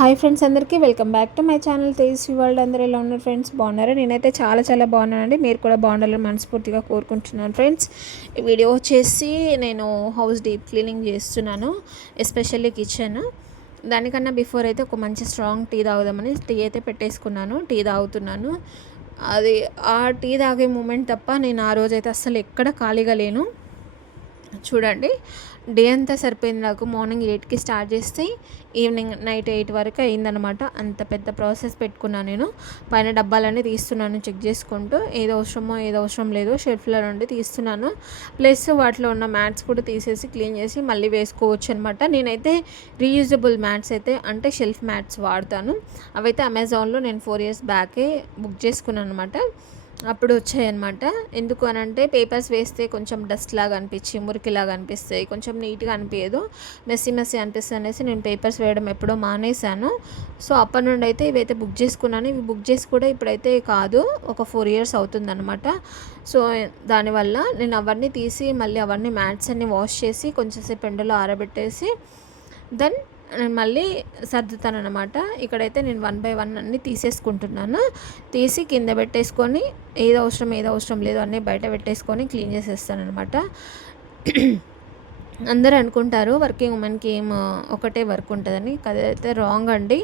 Hi friends, అందరికీ welcome back to my channel Tejaswi world. అందరూ ఎలా ఉన్నారు ఫ్రెండ్స్? బాగున్నారా? నేనైతే చాలా బాగున్నానండి. మీరు కూడా బాగుండాలని మనస్ఫూర్తిగా కోరుకుంటున్నాను ఫ్రెండ్స్. ఈ వీడియో వచ్చేసి నేను హౌస్ డీప్ క్లీనింగ్ చేస్తున్నాను, ఎస్పెషల్లీ కిచెన్. దానికన్నా బిఫోర్ అయితే ఒక మంచి స్ట్రాంగ్ టీ తాగుదామని టీ అయితే పెట్టేసుకున్నాను, టీ తాగుతున్నాను. అది ఆ టీ తాగే మూమెంట్ తప్ప నేను ఆ రోజైతే అస్సలు ఎక్కడ ఖాళీగా లేను. చూడండి, డే అంతా సరిపోయింది నాకు. మార్నింగ్ 8కి స్టార్ట్ చేస్తే ఈవినింగ్ నైట్ 8 వరకు అయిందనమాట. అంత పెద్ద ప్రాసెస్ పెట్టుకున్నాను నేను. పైన డబ్బాలన్నీ తీస్తున్నాను, చెక్ చేసుకుంటూ ఏదో అవసరమో ఏదో అవసరం లేదో షెల్ఫ్లో నుండి తీస్తున్నాను. ప్లస్ వాటిలో ఉన్న మ్యాట్స్ కూడా తీసేసి క్లీన్ చేసి మళ్ళీ వేసుకోవచ్చు అనమాట. నేనైతే రీయూజబుల్ మ్యాట్స్ అయితే అంటే షెల్ఫ్ మ్యాట్స్ వాడతాను. అవైతే అమెజాన్లో నేను 4 ఇయర్స్ బ్యాకే బుక్ చేసుకున్నాను అనమాట. అప్పుడు వచ్చాయన్నమాట. ఎందుకు అని అంటే పేపర్స్ వేస్తే కొంచెం డస్ట్ లాగా అనిపించి మురికిలాగా అనిపిస్తాయి, కొంచెం నీట్గా అనిపించదు, మెస్సీ అనిపిస్తుంది అనేసి నేను పేపర్స్ వేయడం ఎప్పుడో మానేశాను. సో అప్పటి నుండి అయితే ఇవైతే బుక్ చేసుకున్నాను. ఇవి బుక్ చేసి కూడా ఇప్పుడైతే కాదు, ఒక 4 ఇయర్స్ అవుతుందన్నమాట. సో దానివల్ల నేను అవన్నీ తీసి మళ్ళీ అవన్నీ మ్యాట్స్ అన్నీ వాష్ చేసి కొంచెంసేపు ఎండలో ఆరబెట్టేసి దెన్ నేను మళ్ళీ సర్దుతానమాట. ఇక్కడైతే నేను 1 బై 1 అన్నీ తీసేసుకుంటున్నాను. తీసి కింద పెట్టేసుకొని ఏదో అవసరం లేదో అన్నీ బయట పెట్టేసుకొని క్లీన్ చేసేస్తానమాట. అందరూ అనుకుంటారు వర్కింగ్ ఉమెన్కి ఏం ఒకటే వర్క్ ఉంటుందని. అదైతే రాంగ్ అండి.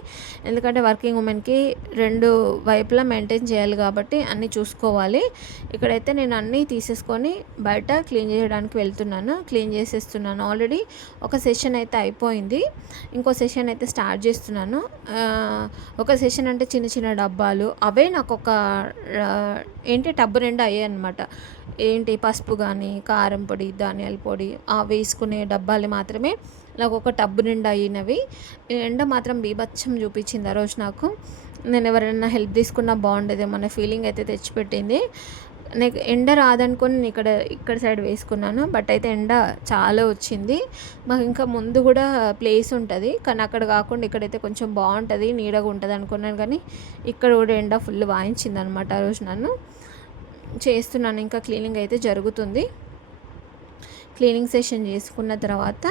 ఎందుకంటే వర్కింగ్ ఉమెన్కి 2 వైపులా మెయింటైన్ చేయాలి కాబట్టి అన్నీ చూసుకోవాలి. ఇక్కడైతే నేను అన్నీ తీసేసుకొని బయట క్లీన్ చేయడానికి వెళ్తున్నాను, క్లీన్ చేసేస్తున్నాను. ఆల్రెడీ ఒక సెషన్ అయితే అయిపోయింది, ఇంకో సెషన్ అయితే స్టార్ట్ చేస్తున్నాను. ఒక సెషన్ అంటే చిన్న డబ్బాలు అవే నాకు ఒక టబ్బు నిండా అయ్యాయి అనమాట. పసుపు కానీ కారం పొడి ధనియాల పొడి వేసుకునే డబ్బాలు మాత్రమే నాకు ఒక టబ్బు నిండా అయినవి. ఎండ మాత్రం బీభత్సం చూపించింది ఆ రోజు నాకు. నేను ఎవరైనా హెల్ప్ తీసుకున్నా బాగుండేదేమో అనే ఫీలింగ్ అయితే తెచ్చిపెట్టింది. నాకు ఎండ రాదనుకొని నేను ఇక్కడ సైడ్ వేసుకున్నాను, బట్ అయితే ఎండ చాలా వచ్చింది. మాకు ఇంకా ముందు కూడా ప్లేస్ ఉంటుంది, కానీ అక్కడ కాకుండా ఇక్కడైతే కొంచెం బాగుంటుంది, నీడగా ఉంటుంది అనుకున్నాను. కానీ ఇక్కడ కూడా ఎండ ఫుల్ వాయించింది అనమాట ఆ రోజు. నన్ను చేస్తున్నాను, ఇంకా క్లీనింగ్ అయితే జరుగుతుంది. క్లీనింగ్ సెషన్ చేసుకున్న తర్వాత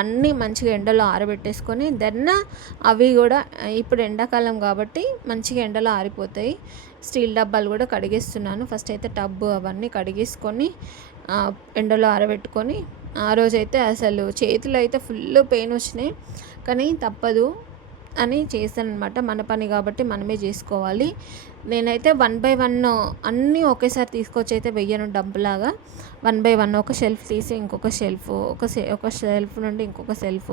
అన్నీ మంచిగా ఎండలో ఆరబెట్టేసుకొని దెన్ అవి కూడా ఇప్పుడు ఎండాకాలం కాబట్టి మంచిగా ఎండలో ఆరిపోతాయి. స్టీల్ డబ్బాలు కూడా కడిగేస్తున్నాను. ఫస్ట్ అయితే టబ్బు అవన్నీ కడిగేసుకొని ఎండలో ఆరబెట్టుకొని ఆ రోజైతే అసలు చేతులు అయితే ఫుల్ పెయిన్ వచ్చినాయి, కానీ తప్పదు అని చేశాను అనమాట. మన పని కాబట్టి మనమే చేసుకోవాలి. నేనైతే 1 బై 1 అన్నీ ఒకేసారి తీసుకొచ్చి అయితే వెయ్యను డబ్బులాగా. 1 బై 1 ఒక షెల్ఫ్ తీసి ఇంకొక షెల్ఫ్, ఒక షెల్ఫ్ నుండి ఇంకొక షెల్ఫ్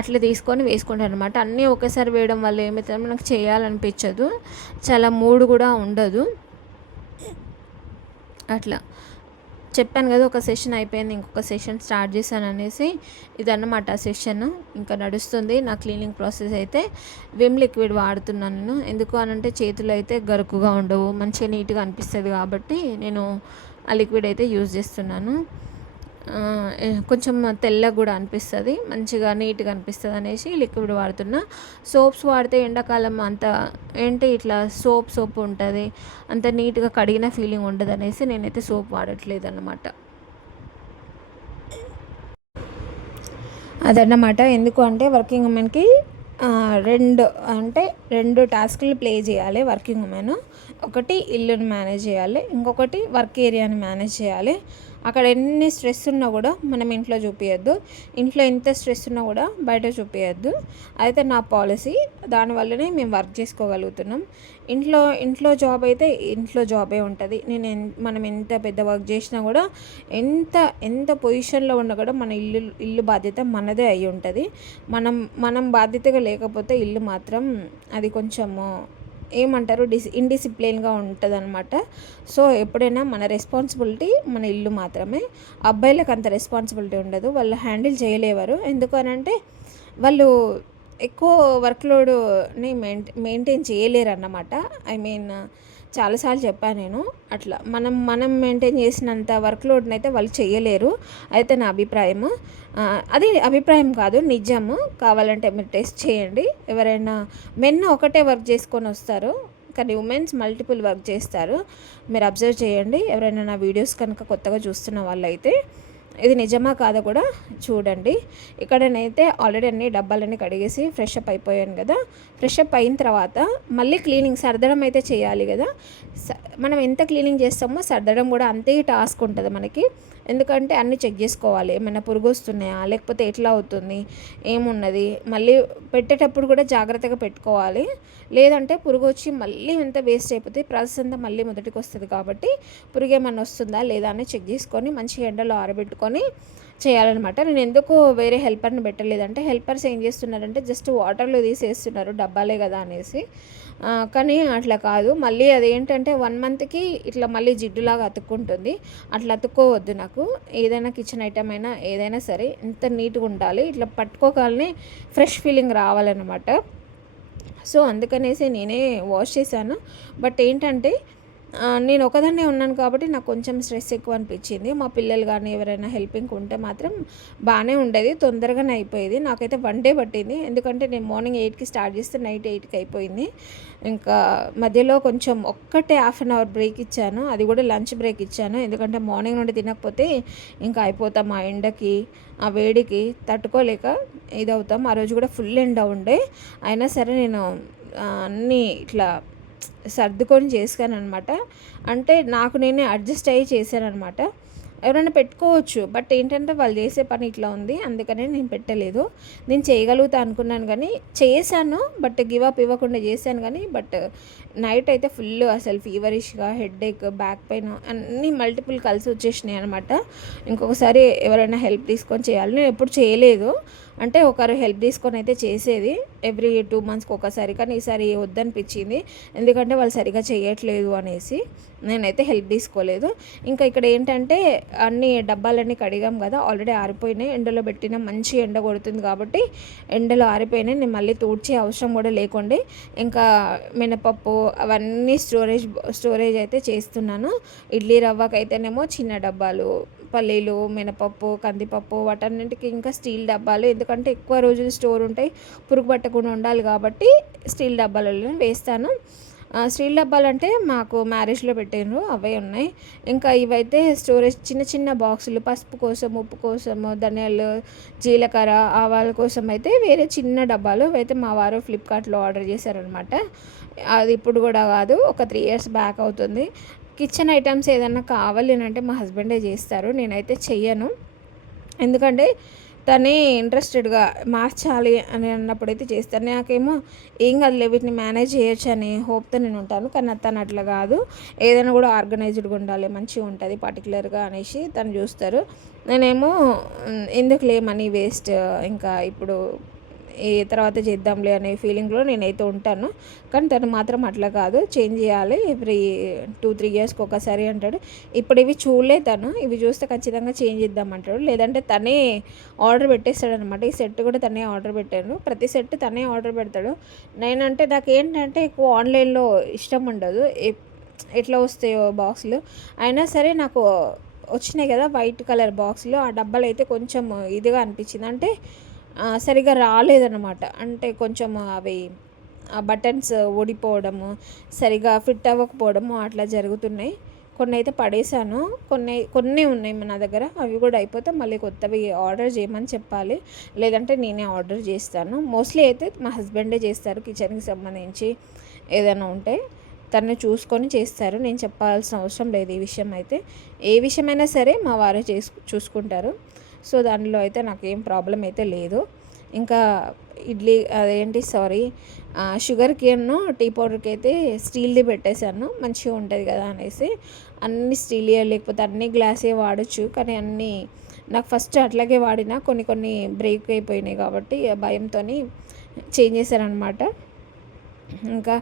అట్లా తీసుకొని వేసుకుంటాను అనమాట. అన్నీ ఒకేసారి వేయడం వల్ల ఏమవుతుందో మనకు చేయాలనిపించదు, చాలా మూడ్ కూడా ఉండదు. అట్లా చెప్పాను కదా, ఒక సెషన్ అయిపోయింది, ఇంకొక సెషన్ స్టార్ట్ చేశాను అనేసి. ఇదన్నమాట ఆ సెషన్ ఇంకా నడుస్తుంది. నా క్లీనింగ్ ప్రాసెస్ అయితే విమ్ లిక్విడ్ వాడుతున్నాను నేను. ఎందుకు అనంటే చేతులు అయితే గరుకుగా ఉండవు, మంచిగా నీట్గా అనిపిస్తుంది కాబట్టి నేను ఆ లిక్విడ్ అయితే యూజ్ చేస్తున్నాను. కొంచెం తెల్లగా కూడా అనిపిస్తుంది, మంచిగా నీట్గా అనిపిస్తుంది అనేసి లిక్విడ్ వాడుతున్నా. సోప్స్ వాడితే ఎండాకాలం అంత ఇట్లా సోప్ ఉంటుంది, అంత నీట్గా కడిగిన ఫీలింగ్ ఉండదు అనేసి నేనైతే సోప్ వాడట్లేదు అన్నమాట. అదన్నమాట. ఎందుకు అంటే వర్కింగ్ ఉమెన్కి 2 టాస్క్లు ప్లే చేయాలి వర్కింగ్ ఉమెన్. ఒకటి ఇల్లుని మేనేజ్ చేయాలి, ఇంకొకటి వర్క్ ఏరియాని మేనేజ్ చేయాలి. అక్కడ ఎన్ని స్ట్రెస్ ఉన్నా కూడా మనం ఇంట్లో చూపించద్దు, ఇంట్లో ఎంత స్ట్రెస్ ఉన్నా కూడా బయట చూపించద్దు. అయితే నా పాలసీ, దానివల్లనే మేము వర్క్ చేసుకోగలుగుతున్నాం. ఇంట్లో జాబ్ అయితే ఇంట్లో జాబే ఉంటుంది. మనం ఎంత పెద్ద వర్క్ చేసినా కూడా ఎంత పొజిషన్లో ఉన్నా కూడా మన ఇల్లు బాధ్యత మనదే అయి ఉంటుంది. మనం బాధ్యతగా లేకపోతే ఇల్లు మాత్రం అది కొంచెము ఏమంటారు ఇండిసిప్లిన్గా ఉంటుంది అనమాట. సో ఎప్పుడైనా మన రెస్పాన్సిబిలిటీ మన ఇల్లు మాత్రమే. అబ్బాయిలకు అంత రెస్పాన్సిబిలిటీ ఉండదు, వాళ్ళు హ్యాండిల్ చేయలేవారు. ఎందుకు అని అంటే వాళ్ళు ఎక్కువ వర్క్లోడ్ని మెయింటైన్ చేయలేరు అన్నమాట. చాలాసార్లు చెప్పాను నేను. అట్లా మనం మెయింటైన్ చేసినంత వర్క్లోడ్ని అయితే వాళ్ళు చేయలేరు. అయితే నా అభిప్రాయము, అది అభిప్రాయం కాదు, నిజము. కావాలంటే మీరు టెస్ట్ చేయండి. ఎవరైనా మెన్ ఒకటే వర్క్ చేసుకొని వస్తారు, కానీ ఉమెన్స్ మల్టిపుల్ వర్క్ చేస్తారు. మీరు అబ్జర్వ్ చేయండి. ఎవరైనా నా వీడియోస్ కనుక కొత్తగా చూస్తున్న వాళ్ళైతే ఇది నిజమా కాదో కూడా చూడండి. ఇక్కడనైతే ఆల్రెడీ అన్ని డబ్బాలన్నీ కడిగేసి ఫ్రెష్ అప్ అయిపోయాను కదా. ఫ్రెష్ అప్ అయిన తర్వాత మళ్ళీ క్లీనింగ్ సర్దడం అయితే చేయాలి కదా. మనం ఎంత క్లీనింగ్ చేస్తామో సర్దడం కూడా అంతే టాస్క్ ఉంటుంది మనకి. ఎందుకంటే అన్నీ చెక్ చేసుకోవాలి, ఏమైనా పురుగు వస్తున్నాయా లేకపోతే ఎట్లా అవుతుంది, ఏమున్నది, మళ్ళీ పెట్టేటప్పుడు కూడా జాగ్రత్తగా పెట్టుకోవాలి. లేదంటే పురుగు వచ్చి మళ్ళీ ఎంత వేస్ట్ అయిపోతే ప్రాసెస్ అంతా మళ్ళీ మొదటికి వస్తుంది. కాబట్టి పురుగు ఏమన్నా వస్తుందా లేదా అని చెక్ చేసుకొని మంచిగా ఎండలో ఆరబెట్టుకొని చేయాలన్నమాట. నేను ఎందుకు వేరే హెల్పర్ని పెట్టలేదంటే, హెల్పర్స్ ఏం చేస్తున్నారంటే జస్ట్ వాటర్లో తీసేస్తున్నారు డబ్బాలే కదా అనేసి. కానీ అట్లా కాదు, మళ్ళీ అదేంటంటే 1 మంత్కి ఇట్లా మళ్ళీ జిడ్డులాగా అతుక్కుంటుంది. అట్లా అతుక్కోవద్దు. నాకు ఏదైనా కిచెన్ ఐటమ్ అయినా ఏదైనా సరే ఎంత నీట్గా ఉండాలి, ఇట్లా పట్టుకోగానే ఫ్రెష్ ఫీలింగ్ రావాలన్నమాట. సో అందుకనేసి నేనే వాష్ చేశాను. బట్ ఏంటంటే నేను ఒకదాన్నే ఉన్నాను కాబట్టి నాకు కొంచెం స్ట్రెస్ ఎక్కువ అనిపించింది. మా పిల్లలు కానీ ఎవరైనా హెల్పింగ్ ఉంటే మాత్రం బాగానే ఉండేది, తొందరగానే అయిపోయేది. నాకైతే 1 డే పట్టింది, ఎందుకంటే నేను మార్నింగ్ 8కి స్టార్ట్ చేస్తే నైట్ 8కి అయిపోయింది. ఇంకా మధ్యలో కొంచెం ఒక్కటే హాఫ్ అన్ అవర్ బ్రేక్ ఇచ్చాను, అది కూడా లంచ్ బ్రేక్ ఇచ్చాను. ఎందుకంటే మార్నింగ్ నుండి తినకపోతే ఇంకా అయిపోతాం, ఆ ఎండకి ఆ వేడికి తట్టుకోలేక ఇదవుతాం. ఆ రోజు కూడా ఫుల్ ఎండ ఉండే, అయినా సరే నేను అన్నీ ఇట్లా సర్దుకొని చేశాననమాట. అంటే నాకు నేనే అడ్జస్ట్ అయ్యి చేశాననమాట. ఎవరైనా పెట్టుకోవచ్చు, బట్ ఏంటంటే వాళ్ళు చేసే పని ఇట్లా ఉంది, అందుకనే నేను పెట్టలేదు. నేను చేయగలుగుతా అనుకున్నాను కానీ చేశాను, బట్ గివ్ అప్ ఇవ్వకుండా చేశాను. కానీ బట్ నైట్ అయితే ఫుల్ అసలు ఫీవరిష్గా, హెడేక్, బ్యాక్ పెయిన్ అన్నీ మల్టిపుల్ కలిసి వచ్చేసినాయి అనమాట. ఇంకొకసారి ఎవరైనా హెల్ప్ తీసుకొని చేయాలి. నేను ఎప్పుడు చేయలేదు, అంటే ఒకరు హెల్ప్ తీసుకొని అయితే చేసేది ఎవ్రీ 2 మంత్స్కి ఒకసారి. కానీ ఈసారి వద్దనిపించింది, ఎందుకంటే వాళ్ళు సరిగా చేయట్లేదు అనేసి నేనైతే హెల్ప్ తీసుకోలేదు. ఇంకా ఇక్కడ ఏంటంటే అన్ని డబ్బాలన్నీ కడిగాం కదా, ఆల్రెడీ ఆరిపోయినాయి, ఎండలో పెట్టిన మంచి ఎండ కొడుతుంది కాబట్టి ఎండలో ఆరిపోయినాయి. నేను మళ్ళీ తూడ్చే అవసరం కూడా లేకుండే. ఇంకా మినపప్పు అవన్నీ స్టోరేజ్ అయితే చేస్తున్నాను. ఇడ్లీ రవ్వకైతేనేమో చిన్న డబ్బాలు, పల్లీలు, మినపప్పు, కందిపప్పు వాటన్నింటికి ఇంకా స్టీల్ డబ్బాలు, ఎందుకంటే ఎక్కువ రోజులు స్టోర్ ఉంటాయి, పురుగు పట్టకుండా ఉండాలి కాబట్టి స్టీల్ డబ్బాలలో వేస్తాను. స్టీల్ డబ్బాలు అంటే మాకు మ్యారేజ్లో పెట్టారు, అవే ఉన్నాయి. ఇంకా ఇవైతే స్టోరేజ్ చిన్న చిన్న బాక్సులు, పసుపు కోసం, ఉప్పు కోసం, ధనియాలు, జీలకర్ర, ఆవాల కోసం అయితే వేరే చిన్న డబ్బాలు అయితే మా వారు ఫ్లిప్కార్ట్లో ఆర్డర్ చేశారనమాట. అది ఇప్పుడు కూడా కాదు, ఒక 3 ఇయర్స్ బ్యాక్ అవుతుంది. కిచెన్ ఐటమ్స్ ఏదన్నా కావాలి అంటే మా హస్బెండే చేస్తారు, నేనైతే చెయ్యను. ఎందుకంటే తనే ఇంట్రెస్టెడ్గా మార్చాలి అని అన్నప్పుడైతే చేస్తాను. నాకేమో ఏం కాదులే వీటిని మేనేజ్ చేయొచ్చు అని హోప్తో నేను ఉంటాను. కానీ తను అట్లా కాదు, ఏదైనా కూడా ఆర్గనైజ్డ్గా ఉండాలి, మంచిగా ఉంటుంది పర్టికులర్గా అనేసి తను చూస్తారు. నేనేమో ఎందుకులే మనీ వేస్ట్, ఇంకా ఇప్పుడు ఏ తర్వాత చేద్దాంలే అనే ఫీలింగ్లో నేనైతే ఉంటాను. కానీ తను మాత్రం అట్లా కాదు, చేంజ్ చేయాలి ఎవ్రీ 2-3 ఇయర్స్కి ఒకసారి అంటాడు. ఇప్పుడు ఇవి చూడలే తను, ఇవి చూస్తే ఖచ్చితంగా చేంజ్ చేద్దామంటాడు, లేదంటే తనే ఆర్డర్ పెట్టేస్తాడనమాట. ఈ సెట్ కూడా తనే ఆర్డర్ పెట్టాను, ప్రతి సెట్ తనే ఆర్డర్ పెడతాడు. నేనంటే నాకేంటంటే ఎక్కువ ఆన్లైన్లో ఇష్టం ఉండదు, ఎట్లా వస్తాయో బాక్సులు అయినా సరే. నాకు వచ్చినాయి కదా వైట్ కలర్ బాక్సులు, ఆ డబ్బాలు అయితే కొంచెం ఇదిగా అనిపించింది, అంటే సరిగా రాలేదన్నమాట. అంటే కొంచెం అవి బటన్స్ ఊడిపోవడము, సరిగా ఫిట్ అవ్వకపోవడము అట్లా జరుగుతున్నాయి. కొన్ని అయితే పడేసాను, కొన్ని ఉన్నాయి నా దగ్గర, అవి కూడా అయిపోతే మళ్ళీ కొత్తవి ఆర్డర్ చేయమని చెప్పాలి, లేదంటే నేనే ఆర్డర్ చేస్తాను. మోస్ట్లీ అయితే మా హస్బెండే చేస్తారు, కిచెన్కి సంబంధించి ఏదైనా ఉంటే తను చూసుకొని చేస్తారు. నేను చెప్పాల్సిన అవసరం లేదు ఈ విషయం అయితే. ఏ విషయమైనా సరే మా వారే చూసుకుంటారు. సో దానిలో అయితే నాకేం ప్రాబ్లం అయితే లేదు. ఇంకా ఇడ్లీ షుగర్ కేను టీ పౌడర్కి అయితే స్టీల్ది పెట్టేశాను, మంచిగా ఉంటుంది కదా అనేసి. అన్ని స్టీల్ లేకపోతే అన్ని గ్లాసే వాడచ్చు, కానీ అన్నీ నాకు ఫస్ట్ అట్లాగే వాడినా కొన్ని బ్రేక్ అయిపోయినాయి కాబట్టి భయంతో చేంజ్ చేశానమాట. ఇంకా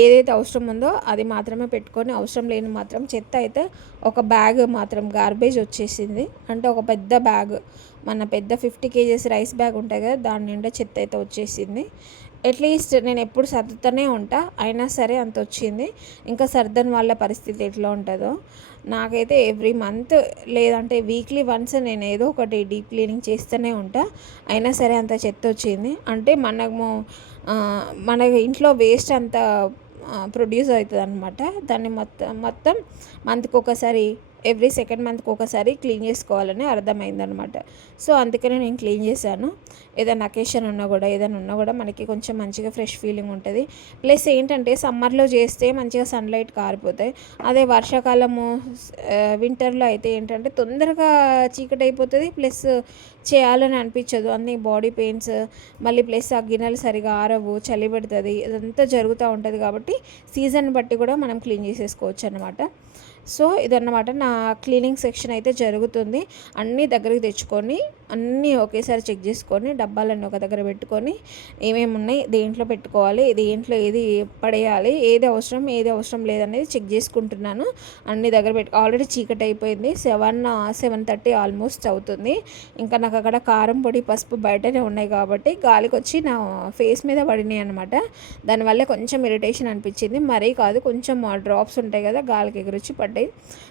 ఏదైతే అవసరం ఉందో అది మాత్రమే పెట్టుకొని, అవసరం లేని మాత్రం చెత్త అయితే ఒక బ్యాగ్ మాత్రం గార్బేజ్ వచ్చేసింది. అంటే ఒక పెద్ద బ్యాగ్, మన పెద్ద 50 kgs రైస్ బ్యాగ్ ఉంటాయి కదా, దాని నిండా చెత్త అయితే వచ్చేసింది. అట్లీస్ట్ నేను ఎప్పుడు సర్దుతూనే ఉంటా, అయినా సరే అంత వచ్చింది. ఇంకా సర్దని వాళ్ళ పరిస్థితి ఎట్లా ఉంటుందో. నాకైతే ఎవ్రీ మంత్ లేదంటే వీక్లీ వన్స్ నేను ఏదో ఒకటి డీప్ క్లీనింగ్ చేస్తూనే ఉంటా, అయినా సరే అంత చెత్త వచ్చింది. అంటే మన ఇంట్లో వేస్ట్ అంతా ప్రొడ్యూస్ అవుతుంది అనమాట. దాన్ని మొత్తం మంత్కి ఒకసారి ఎవ్రీ సెకండ్ మంత్కి ఒకసారి క్లీన్ చేసుకోవాలని అర్థమైందనమాట. సో అందుకనే నేను క్లీన్ చేశాను. ఏదైనా అకేషన్ ఉన్నా కూడా ఏదైనా ఉన్నా కూడా మనకి కొంచెం మంచిగా ఫ్రెష్ ఫీలింగ్ ఉంటుంది. ప్లస్ ఏంటంటే సమ్మర్లో చేస్తే మంచిగా సన్లైట్ కారిపోతాయి. అదే వర్షాకాలము వింటర్లో అయితే ఏంటంటే తొందరగా చీకటి అయిపోతుంది. ప్లస్ చేయాలని అనిపించదు. అన్ని బాడీ పెయిన్స్, మళ్ళీ ప్లస్ ఆ గిన్నెలు సరిగా ఆరవు, చలి పెడుతుంది, ఇదంతా జరుగుతూ ఉంటుంది. కాబట్టి సీజన్ బట్టి కూడా మనం క్లీన్ చేసేసుకోవచ్చు అన్నమాట. సో ఇదన్నమాట నా క్లీనింగ్ సెక్షన్ అయితే జరుగుతుంది. అన్నీ దగ్గరికి తెచ్చుకొని అన్నీ ఒకేసారి చెక్ చేసుకొని డబ్బాలన్నీ ఒక దగ్గర పెట్టుకొని ఏమేమి ఉన్నాయి, దేంట్లో పెట్టుకోవాలి, దేంట్లో ఏది పడేయాలి, ఏది అవసరం లేదనేది చెక్ చేసుకుంటున్నాను. అన్ని దగ్గర ఆల్రెడీ చీకటి అయిపోయింది. 7:30 ఆల్మోస్ట్ అవుతుంది. ఇంకా నాకు అక్కడ కారం పొడి, పసుపు బయటనే ఉన్నాయి కాబట్టి గాలికి వచ్చి నా ఫేస్ మీద పడినాయి అనమాట. దానివల్ల కొంచెం ఇరిటేషన్ అనిపించింది. మరీ కాదు, కొంచెం డ్రాప్స్ ఉంటాయి కదా, గాలికి ఎగురొచ్చి పడ్డాయి.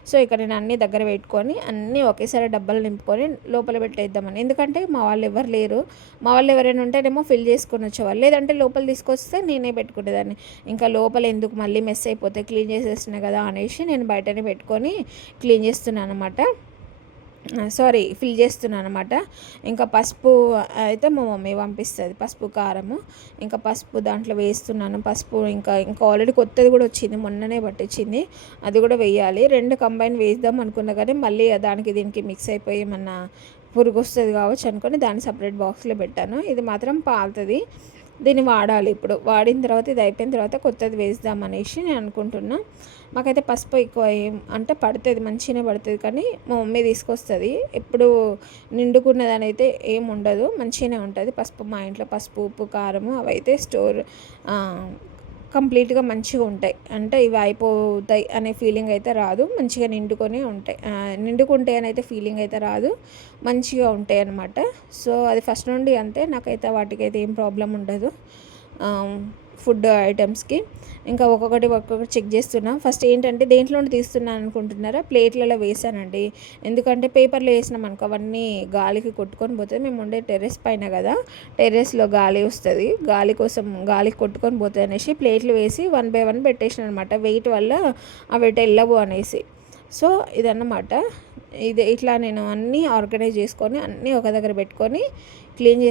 సో ఇక్కడ నేను అన్నీ దగ్గర పెట్టుకొని అన్నీ ఒకేసారి డబ్బాలు నింపుకొని లోపల పెట్టేద్దామని. ఎందుకంటే మా వాళ్ళు ఎవరు లేరు. మా వాళ్ళు ఎవరైనా ఉంటేనేమో ఫిల్ చేసుకొని వచ్చేవాళ్ళు, లేదంటే లోపల తీసుకొస్తే నేనే పెట్టుకునేదాన్ని. ఇంకా లోపల ఎందుకు మళ్ళీ మెస్ అయిపోతే క్లీన్ చేసేస్తున్నా కదా అనేసి నేను బయటనే పెట్టుకొని క్లీన్ చేస్తున్నాను అనమాట. ఫిల్ చేస్తున్నాను అనమాట. ఇంకా పసుపు అయితే మా మమ్మీ పంపిస్తుంది, పసుపు కారము. ఇంకా పసుపు దాంట్లో వేస్తున్నాను. పసుపు ఇంకా ఆల్రెడీ కొత్తది కూడా వచ్చింది, మొన్ననే పట్టించింది, అది కూడా వేయాలి. రెండు కంబైన్ వేద్దాం అనుకున్నా కానీ మళ్ళీ దానికి దీనికి మిక్స్ అయిపోయి ఏమన్నా పురుగు వస్తుంది కావచ్చు అనుకొని దాన్ని సపరేట్ బాక్స్లో పెట్టాను. ఇది మాత్రం పాలుతుంది, దీన్ని వాడాలి. ఇప్పుడు వాడిన తర్వాత ఇది అయిపోయిన తర్వాత కొత్తది వేద్దాం అనేసి నేను అనుకుంటున్నా. మాకైతే పసుపు ఎక్కువ అంటే పడుతుంది, మంచిగానే పడుతుంది, కానీ మా మమ్మీ తీసుకొస్తుంది. ఎప్పుడు నిండుకున్నదని అయితే ఏం ఉండదు, మంచిగానే ఉంటుంది పసుపు. మా ఇంట్లో పసుపు, ఉప్పు, కారము అవైతే స్టోర్ కంప్లీట్గా మంచిగా ఉంటాయి. అంటే ఇవి అయిపోతాయి అనే ఫీలింగ్ అయితే రాదు, మంచిగా నిండుకొని ఉంటాయి. నిండుకుంటాయి అని అయితే ఫీలింగ్ అయితే రాదు, మంచిగా ఉంటాయి అన్నమాట. సో అది ఫస్ట్ నుండి అంతే, నాకైతే వాటికైతే ఏం ప్రాబ్లం ఉండదు ఫుడ్ ఐటమ్స్కి. ఇంకా ఒక్కొక్కటి చెక్ చేస్తున్నా. ఫస్ట్ ఏంటంటే దేంట్లో తీస్తున్నాను అనుకుంటున్నారా, ప్లేట్లలో వేసానండి. ఎందుకంటే పేపర్లో వేసినాం అనుకో అవన్నీ గాలికి కొట్టుకొని పోతుంది. మేము ఉండే టెర్రస్ పైన కదా, టెర్రస్లో గాలి వస్తుంది, గాలికి కొట్టుకొని పోతుంది అనేసి ప్లేట్లు వేసి 1 by 1 పెట్టేసిన అనమాట. వెయిట్ వల్ల అవి వెళ్ళవు అనేసి. సో ఇదన్నమాట. ఇట్లా నేను అన్నీ ఆర్గనైజ్ చేసుకొని అన్నీ ఒక దగ్గర పెట్టుకొని క్లీన్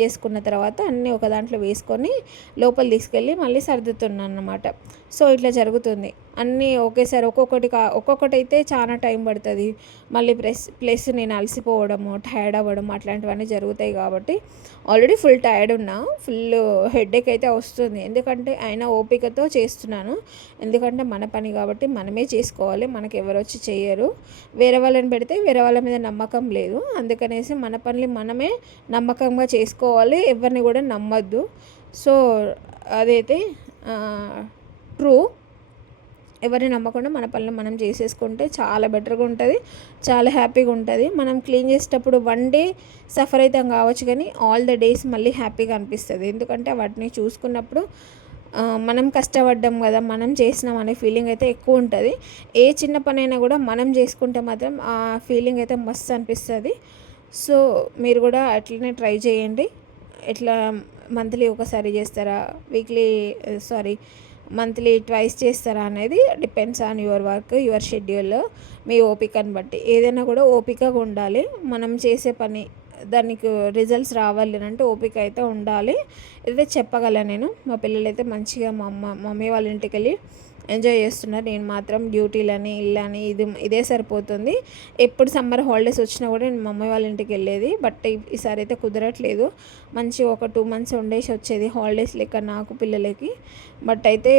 చేసుకున్న తర్వాత అన్నీ ఒక దాంట్లో వేసుకొని లోపల తీసుకెళ్ళి మళ్ళీ సర్దుతున్నాను అన్నమాట. సో ఇట్లా జరుగుతుంది అన్నీ ఒకేసారి. ఒక్కొక్కటి అయితే చాలా టైం పడుతుంది. మళ్ళీ ప్లస్ నేను అలసిపోవడము, టైర్డ్ అవ్వడం అట్లాంటివన్నీ జరుగుతాయి. కాబట్టి ఆల్రెడీ ఫుల్ టైర్డ్ ఉన్నా, ఫుల్ హెడేక్ అయితే వస్తుంది. ఎందుకంటే అయినా ఓపికతో చేస్తున్నాను. ఎందుకంటే మన పని కాబట్టి మనమే చేసుకోవాలి, మనకి ఎవరు వచ్చి చేయరు. వేరే వాళ్ళని పెడితే వేరే వాళ్ళ మీద నమ్మకం లేదు. అందుకనేసి మన పనులు మనమే నమ్మకంగా చేసుకోవాలి, ఎవరిని కూడా నమ్మద్దు. సో అదైతే ట్రూ. ఎవరిని నమ్మకుండా మన పనులు మనం చేసేసుకుంటే చాలా బెటర్గా ఉంటుంది, చాలా హ్యాపీగా ఉంటుంది. మనం క్లీన్ చేసేటప్పుడు 1 day సఫర్ అవుతాం కావచ్చు, కానీ ఆల్ ద డేస్ మళ్ళీ హ్యాపీగా అనిపిస్తుంది. ఎందుకంటే వాటిని చూసుకున్నప్పుడు మనం కష్టపడ్డాం కదా, మనం చేసినాం అనే ఫీలింగ్ అయితే ఎక్కువ ఉంటుంది. ఏ చిన్న పనైనా కూడా మనం చేసుకుంటే మాత్రం ఆ ఫీలింగ్ అయితే మస్తు అనిపిస్తుంది. సో మీరు కూడా అట్లనే ట్రై చేయండి. ఇట్లా మంత్లీ ఒకసారి చేస్తారా, మంత్లీ ట్వైస్ చేస్తారా అనేది depends on your work, your schedule, మీ ఓపికని బట్టి. ఏదైనా కూడా ఓపికగా ఉండాలి. మనం చేసే పని దానికి రిజల్ట్స్ రావాలి అంటే ఓపిక అయితే ఉండాలి. ఇదైతే చెప్పగలను నేను. మా పిల్లలైతే మంచిగా మమ్మీ వాళ్ళ ఇంటికి వెళ్ళి ఎంజాయ్ చేస్తున్నారు. నేను మాత్రం డ్యూటీలని ఇల్లని ఇదే సరిపోతుంది. ఎప్పుడు సమ్మర్ హాలిడేస్ వచ్చినా కూడా నేను మమ్మీ వాళ్ళ ఇంటికి వెళ్ళేది. బట్ ఈసారి అయితే కుదరట్లేదు. మంచి ఒక 2 months ఉండేసి వచ్చేది హాలిడేస్ లెక్క నాకు, పిల్లలకి. బట్ అయితే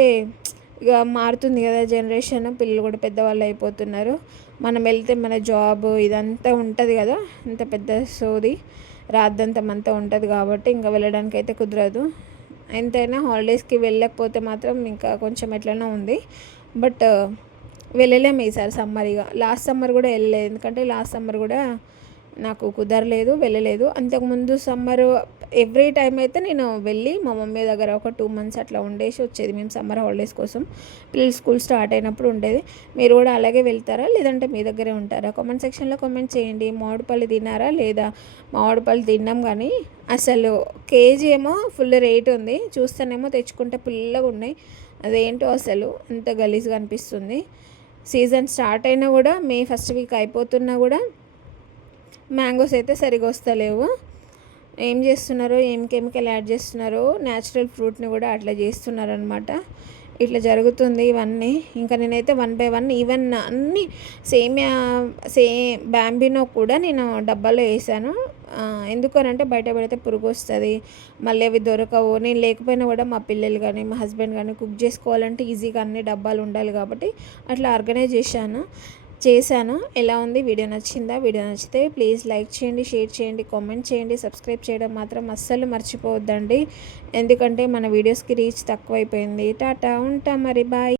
ఇక మారుతుంది కదా జనరేషన్, పిల్లలు కూడా పెద్దవాళ్ళు అయిపోతున్నారు. మనం వెళ్తే మన జాబ్ ఇదంతా ఉంటుంది కదా, ఇంత పెద్ద సోది రాద్దంతమంతా ఉంటుంది. కాబట్టి ఇంకా వెళ్ళడానికి అయితే కుదరదు. ఎంతైనా హాలిడేస్కి వెళ్ళకపోతే మాత్రం ఇంకా కొంచెం ఎట్లనో ఉంది. బట్ వెళ్ళలేము ఈసారి సమ్మర్. ఇక లాస్ట్ సమ్మర్ కూడా వెళ్ళలేదు, ఎందుకంటే లాస్ట్ సమ్మర్ కూడా నాకు కుదరలేదు, వెళ్ళలేదు. అంతకుముందు సమ్మర్ ఎవ్రీ టైం అయితే నేను వెళ్ళి మా మమ్మీ దగ్గర ఒక 2 months అట్లా ఉండేసి వచ్చేది మేము సమ్మర్ హాలిడేస్ కోసం. పిల్లలు స్కూల్ స్టార్ట్ అయినప్పుడు ఉండేది. మీరు కూడా అలాగే వెళ్తారా, లేదంటే మీ దగ్గరే ఉంటారా? కామెంట్ సెక్షన్లో కామెంట్ చేయండి. మామిడిపళ్ళు తిన్నారా లేదా? మామిడిపళ్ళు తిన్నాం, కానీ అసలు కేజీ ఏమో ఫుల్ రేట్ ఉంది. చూస్తేనేమో తెచ్చుకుంటే పుల్లగా ఉన్నాయి, అదేంటో అసలు అంత గలీజ్గా అనిపిస్తుంది. సీజన్ స్టార్ట్ అయినా కూడా మే ఫస్ట్ వీక్ అయిపోతున్నా కూడా మ్యాంగోస్ అయితే సరిగా వస్తలేవు. ఏం చేస్తున్నారో, ఏం కెమికల్ యాడ్ చేస్తున్నారో, న్యాచురల్ ఫ్రూట్ని కూడా అట్లా చేస్తున్నారనమాట. ఇట్లా జరుగుతుంది ఇవన్నీ. ఇంకా నేనైతే 1 బై 1 ఈవెన్ అన్నీ సేమ్ బ్యాంబినో కూడా నేను డబ్బాలో వేసాను. ఎందుకనంటే బయట పెడితే పురుగు వస్తుంది, మళ్ళీ అవి దొరకవు. నేను లేకపోయినా కూడా మా పిల్లలు కానీ మా హస్బెండ్ కానీ కుక్ చేసుకోవాలంటే ఈజీగా అన్ని డబ్బాలు ఉండాలి కాబట్టి అట్లా ఆర్గనైజ్ చేశాను. ఎలా ఉంది? వీడియో నచ్చిందా? వీడియో నచ్చితే ప్లీజ్ లైక్ చేయండి, షేర్ చేయండి, కామెంట్ చేయండి, సబ్స్క్రైబ్ చేయడం మాత్రం అస్సలు మర్చిపోవద్దండి. ఎందుకంటే మన వీడియోస్కి రీచ్ తక్కువైపోయింది. టాటా, ఉంటా మరి, బాయ్.